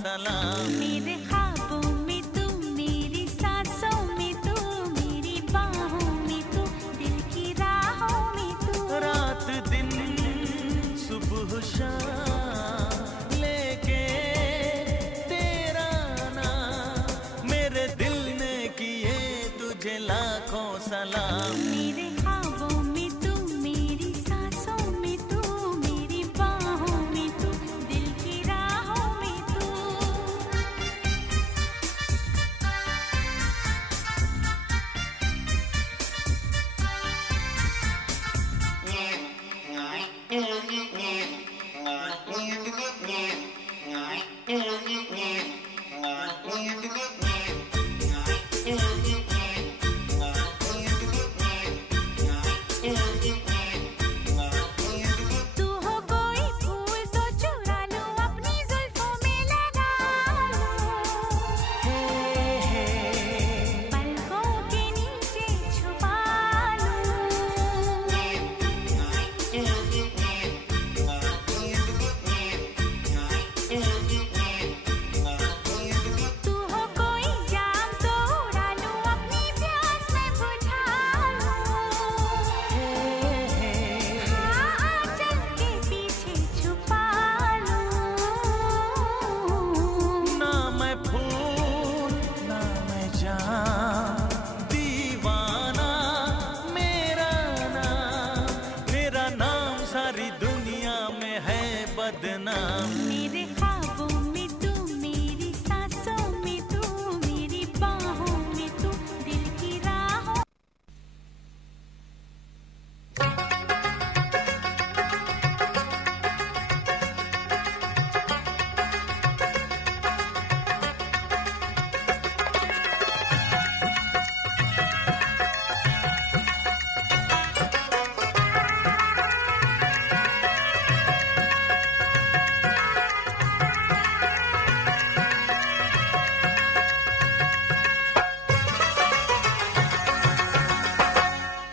सलाम। मेरे ख्वाबों में तू, मेरी सांसों में तू, मेरी बाहों में तू, दिल की राहों में तू। रात दिन सुबह शाम मेरे ख्वाबों में तू, मेरी सांसों में तू, मेरी बाहों में तू, दिल की राहों।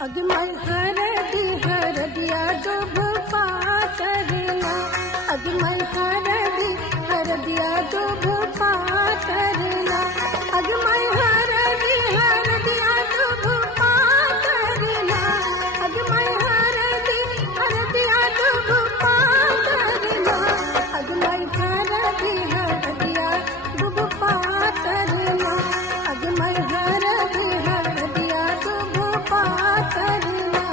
अगमय हरदिया दुभ पातरना, अगमय हरदिया दुभ पातरना, अगमय हरदिया दुभ पातरना, अगमय हरदिया दुभ पातरना, अगमय हरदिया दुभ पातरना, अगमय हरदिया दुभ पातरना।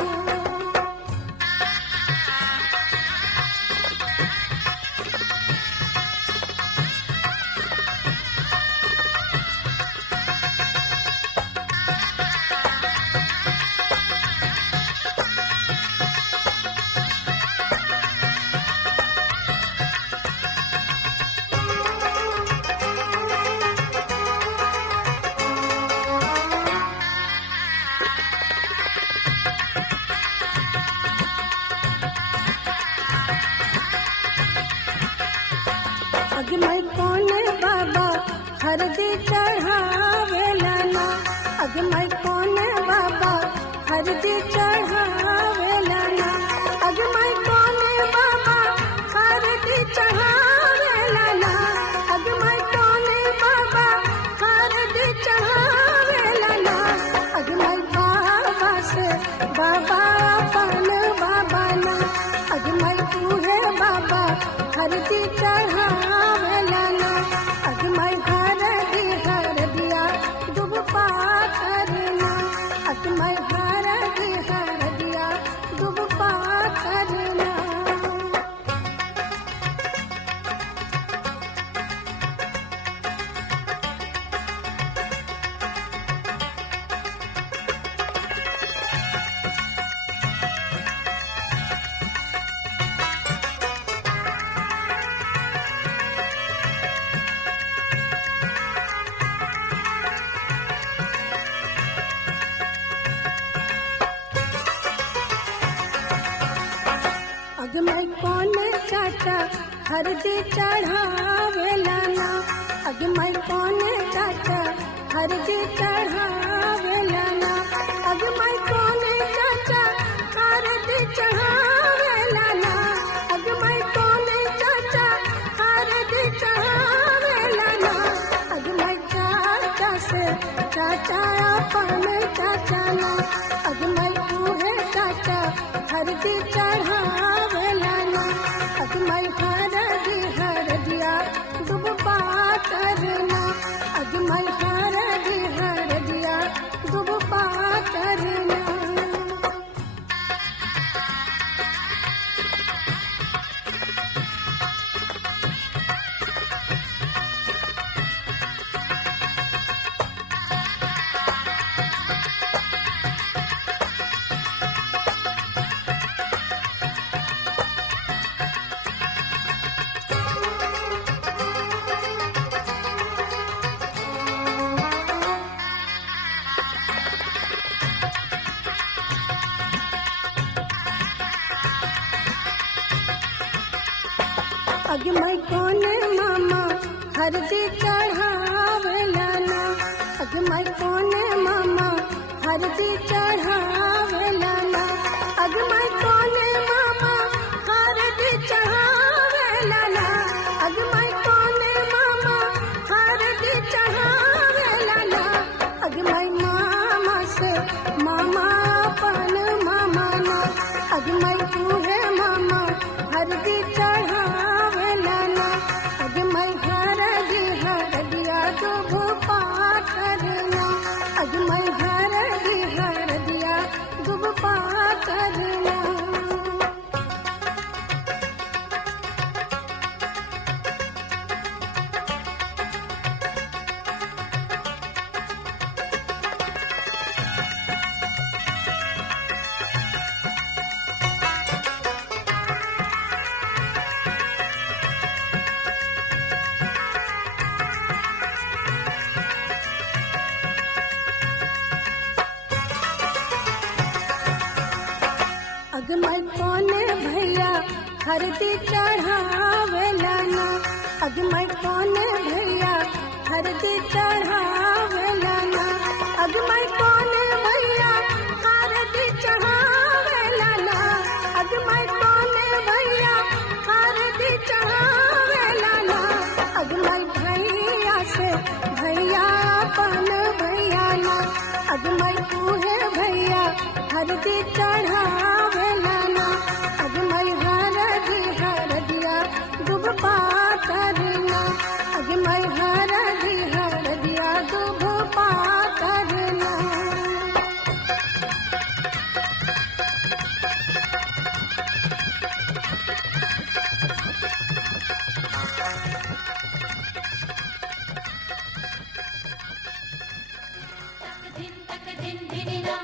अगमय कौन बाबा हरदी चढ़ावेला ना, अगमय कौन बाबा हरदी चढ़ावेला ना, अगमय कौन बाबा हरदी चढ़ावेला ना, अगमय कौन बाबा हरदी चढ़ावेला ना, अगमय बाबा से बाबा अपन बाबा ना, अगमय तू है बाबा हरदी चढ़ावेला ना, अगमय हरदिया दुभ पातरना, अगमय हरदिया दुभ पातरना। अगमय कौन चाचा हरदी चढ़ावेला ना, अगमय कौन चाचा हरदी चढ़ावेला ना, अगमय कौन चाचा हरदी चढ़ावेला ना, अगमय कौन चाचा हरदी चढ़ावेला ना, अगमय चाचा से चाचा अपन चाचा ना, अगमय तू है चाचा हरदी चढ़ावेला ना, अगमय हरदिया दुभ पातरना, अगमय हरदिया दुभ पातरना। अगमय कौन मामा हरदी चढ़ावेला ना, अगमय कौन मामा हरदी चढ़ावेला ना, अगमय कौन मामा हरदी चढ़ावेला ना, अगमय कौन मामा हरदी चढ़ावेला ना, अगमय मामा से मामा अपन मामा ना, अगमय तू है मामा हरदी चढ़ावेला ना, अगमय हरदिया दुभ पातरना, अगमय हरदिया दुभ अगमय कोने भैया हरदी चढ़ावेला ना अगमय कोने भैया हरदी चढ़ावेला ना अगमय कोने भैया हरदी चढ़ावेला ना अगमय कोने भैया हरदी चढ़ावेला ना अगमय भैया से भैया अपन भैया ना अगमय तूहे भैया हरदी चढ़ावेला ना अगमय हरदिया दुब पातरना अगमय हरदिया दुब पातरना तक दिन धिनिना